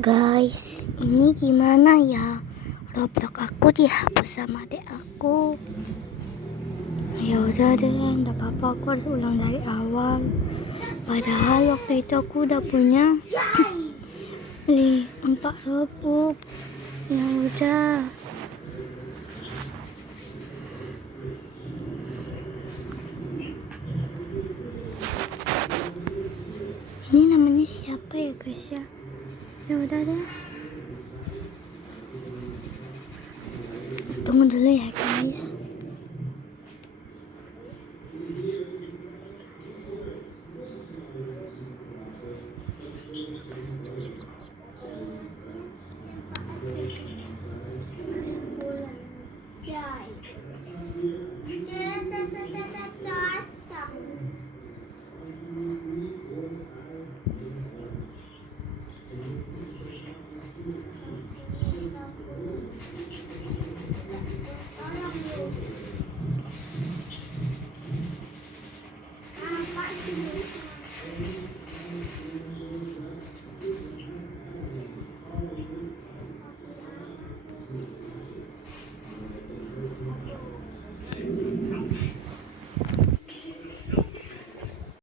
Guys, ini gimana ya? Roblox aku dihapus sama adik aku. Ya udah deh, nggak apa-apa, aku harus ulang dari awal. Padahal waktu itu aku udah punya 4 Robux. Ya udah. Ini namanya siapa ya guys ya? Ya udah deh. Tunggu dulu ya guys.